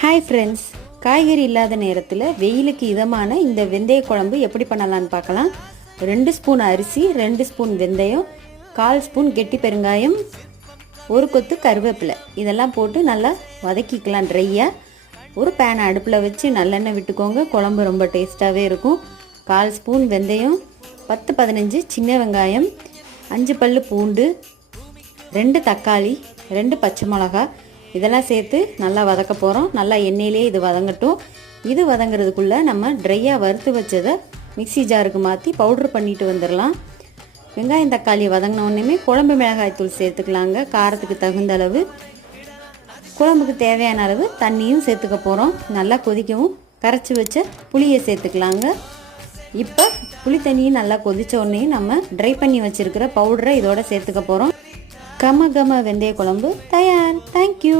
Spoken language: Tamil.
ஹாய் ஃப்ரெண்ட்ஸ், காய்கறி இல்லாத நேரத்தில் வெயிலுக்கு இதமான இந்த வெந்தய குழம்பு எப்படி பண்ணலான்னு பார்க்கலாம். 2 ஸ்பூன் அரிசி, 2 ஸ்பூன் வெந்தயம், 1/4 ஸ்பூன் கெட்டி பெருங்காயம், 1 கொத்து கருவேப்பிலை இதெல்லாம் போட்டு நல்லா வதக்கிக்கலாம் ட்ரையாக. ஒரு பேனை அடுப்பில் வச்சு நல்லெண்ணெய் விட்டுக்கோங்க. குழம்பு ரொம்ப டேஸ்ட்டாகவே இருக்கும். 1/4 ஸ்பூன் வெந்தயம், 10-15 சின்ன வெங்காயம், 5 பல்லு பூண்டு, 2 தக்காளி, 2 பச்சை மிளகா இதெல்லாம் சேர்த்து நல்லா வதக்க போகிறோம். நல்லா எண்ணெயிலே இது வதங்கட்டும். இது வதங்கிறதுக்குள்ளே நம்ம ட்ரையாக வறுத்து வச்சதை மிக்சி ஜாருக்கு மாற்றி பவுட்ரு பண்ணிட்டு வந்துடலாம். வெங்காயம் தக்காளி வதங்கினோடனே குழம்பு மிளகாய் தூள் சேர்த்துக்கலாங்க. காரத்துக்கு தகுந்த அளவு, குழம்புக்கு தேவையான அளவு தண்ணியும் சேர்த்துக்க போகிறோம். நல்லா கொதிக்கவும் கரைச்சி வச்ச புளியை சேர்த்துக்கலாங்க. இப்போ புளி தண்ணியும் நல்லா கொதித்த உடனே நம்ம ட்ரை பண்ணி வச்சுருக்கிற பவுடரை இதோட சேர்த்துக்க போகிறோம். கம கம வெந்தய குழம்பு தயார். தேங்க்யூ.